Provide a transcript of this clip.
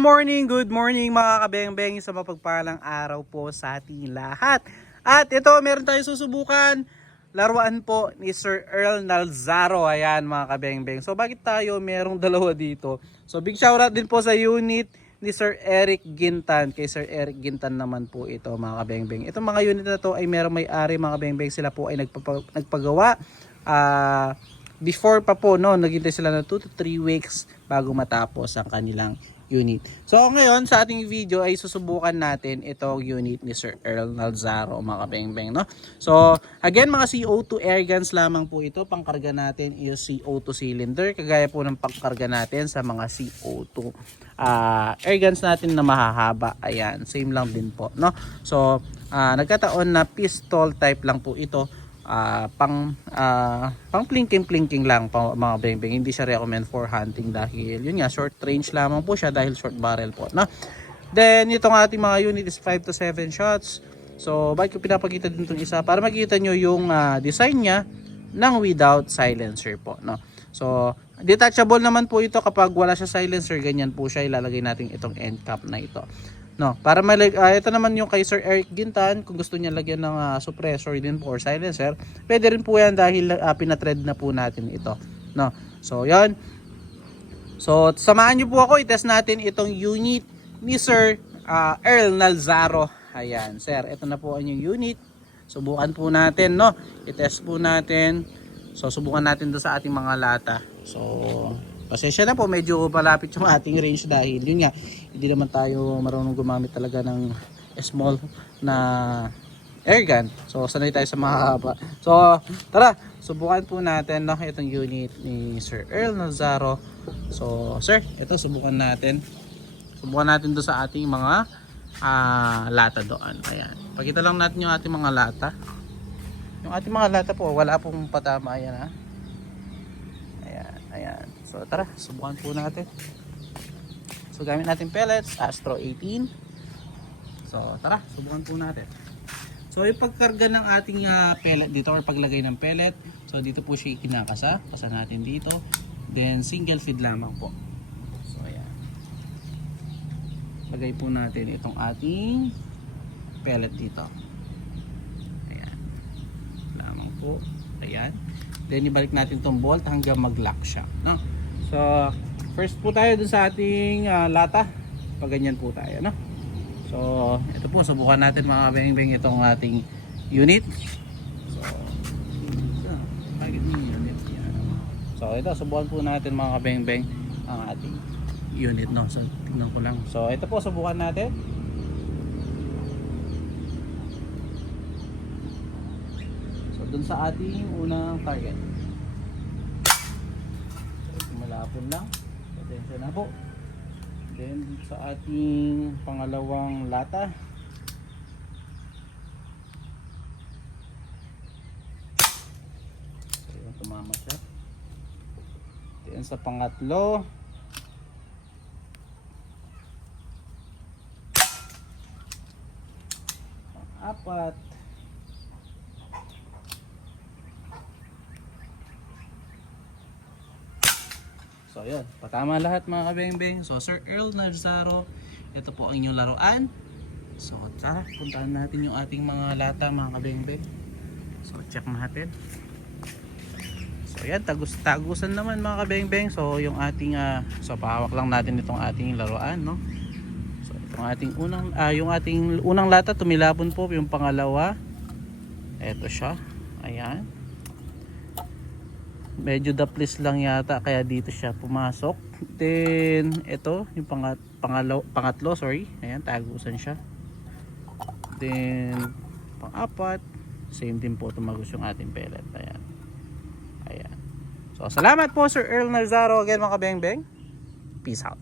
good morning mga kabengbeng, sa mapagpalang araw po sa ating lahat. At ito, meron tayong susubukan laruan po ni Sir Earl Nalzaro. Ayan mga kabengbeng. So bakit tayo merong dalawa dito? So big shoutout din po sa unit ni Sir Eric Gintan. Kay Sir Eric Gintan naman po ito mga kabengbeng. Itong mga unit na to ay merong may-ari mga kabengbeng. Sila po ay nagpagawa. Before pa po, no, naghintay sila ng 2 to 3 weeks bago matapos ang kanilang unit. So ngayon sa ating video ay susubukan natin itong unit ni Sir Earl Nalzaro mga kabengbeng, no? So again, mga CO2 air guns lamang po ito. Pangkarga natin is CO2 cylinder, kagaya po ng pangkarga natin sa mga CO2 air guns natin na mahahaba. Ayan, same lang din po, no? So nagkataon na pistol type lang po ito. Pang plinking lang po, mga bengbeng. Hindi siya recommend for hunting dahil yun nga, short range lamang po siya dahil short barrel po, no? Then itong ating mga unit is 5 to 7 shots. So bakit ko pinapakita din itong isa? Para makita nyo yung design nya ng without silencer po, no? So detachable naman po ito. Kapag wala siya silencer, ganyan po siya. Ilalagay natin itong end cap na ito, no, para ito naman yung kay Sir Eric Gintan. Kung gusto niya lagyan ng suppressor din po or silencer, pwede rin po yan dahil pinatread na po natin ito, no. So yan. So samahan niyo po ako, i-test natin itong unit ni Sir Earl Nalzaro. Ayan, sir, ito na po ang yung unit. Subukan po natin, no, i-test po natin. So subukan natin do sa ating mga lata. So pasensya na po, medyo palapit yung ating range dahil yun nga, hindi naman tayo marunong gumamit talaga ng small na air gun. So sanay tayo sa mahaba. So tara, subukan po natin, no, itong unit ni Sir Earl Nalzaro. So sir, ito subukan natin. Subukan natin do sa ating mga lata doon. Ayan, pakita lang natin yung ating mga lata. Yung ating mga lata po, wala pong patama. Ayan, ha. Ayan. So tara, subukan po natin. So gamit natin pellets, Astro 18. So tara, subukan po natin. So yung pagkarga ng ating pellet dito or paglagay ng pellet, so dito po siya ikinakasa. Kasa natin dito. Then single feed lamang po. So ayan. Lagay po natin itong ating pellet dito. Ayan. Lamang po. Ayan. Then ibalik natin itong bolt hanggang mag-lock siya, no? So first po tayo dun sa ating lata. Pag ganyan po tayo, no? So ito po, subukan natin mga bengbeng itong ating unit. So ito, subukan po natin mga bengbeng ang ating unit, no? So tingnan ko lang. So ito po, subukan natin. Dun sa ating unang target. So, malapon lang. Atensya na po. Then sa ating pangalawang lata. So yun, tumama siya. Then sa pangatlo. Pang-apat. So yun, patama lahat mga kabengbeng. So Sir Earl Nalzaro, ito po ang inyong laruan. So tara, puntahan natin yung ating mga lata mga kabengbeng. So check natin. So yan, tagusan naman mga kabengbeng. So yung ating so pahawak lang natin itong ating laruan, no. So itong ating yung ating unang lata tumilapon po. Yung pangalawa, eto siya. Ayan. Medyo daplis lang yata kaya dito siya pumasok. Then ito yung pangatlo, sorry. Ayan, tagusan siya. Then pang-apat, same din po, tumagos yung ating pellet. Ayan. Ayan. So salamat po Sir Earl Nalzaro again mga kabengbeng. Peace out.